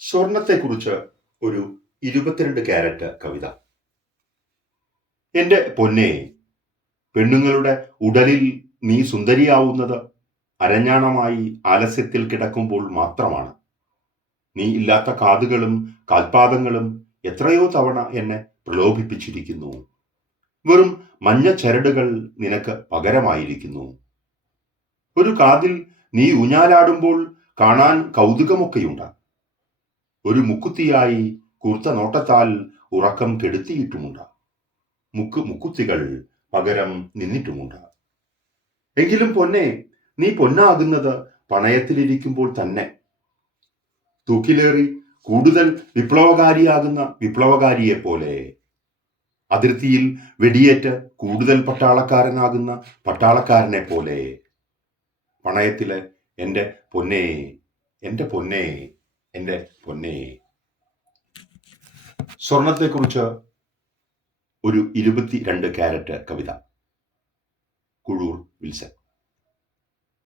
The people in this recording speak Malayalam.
സ്വർണത്തെക്കുറിച്ച് ഒരു ഇരുപത്തിരണ്ട് ക്യാരറ്റ് കവിത. എന്റെ പൊന്നെ പെണ്ണുങ്ങളുടെ ഉടലിൽ നീ സുന്ദരിയാവുന്നത് അരഞ്ഞാണമായി ആലസ്യത്തിൽ കിടക്കുമ്പോൾ മാത്രമാണ്. നീ ഇല്ലാത്ത കാതുകളും കാൽപാദങ്ങളും എത്രയോ തവണ എന്നെ പ്രലോഭിപ്പിച്ചിരിക്കുന്നു. വെറും മഞ്ഞ ചരടുകൾ നിനക്ക് പകരമായിരിക്കുന്നു. ഒരു കാതിൽ നീ ഊഞ്ഞാലാടുമ്പോൾ കാണാൻ കൗതുകമൊക്കെയുണ്ട്. ഒരു മുക്കുത്തിയായി കൂർത്ത നോട്ടത്താൽ ഉറക്കം കെടുത്തിയിട്ടുമുണ്ട്. മുക്ക് മുക്കുത്തികൾ പകരം നിന്നിട്ടുമുണ്ട്. എങ്കിലും പൊന്നെ നീ പൊന്നാകുന്നത് പണയത്തിലിരിക്കുമ്പോൾ തന്നെ. തൂക്കിലേറി കൂടുതൽ വിപ്ലവകാരിയാകുന്ന വിപ്ലവകാരിയെ പോലെ. അതിർത്തിയിൽ വെടിയേറ്റ് കൂടുതൽ പട്ടാളക്കാരനാകുന്ന പട്ടാളക്കാരനെ പോലെ. പണയത്തിലെ എന്റെ പൊന്നേ എന്റെ പൊന്നേ. എന്റെ പൊന്നേ. സ്വർണത്തെക്കുറിച്ച് ഒരു ഇരുപത്തി രണ്ട് ക്യാരറ്റ് കവിത. കുഴൂർ വിൽസൺ.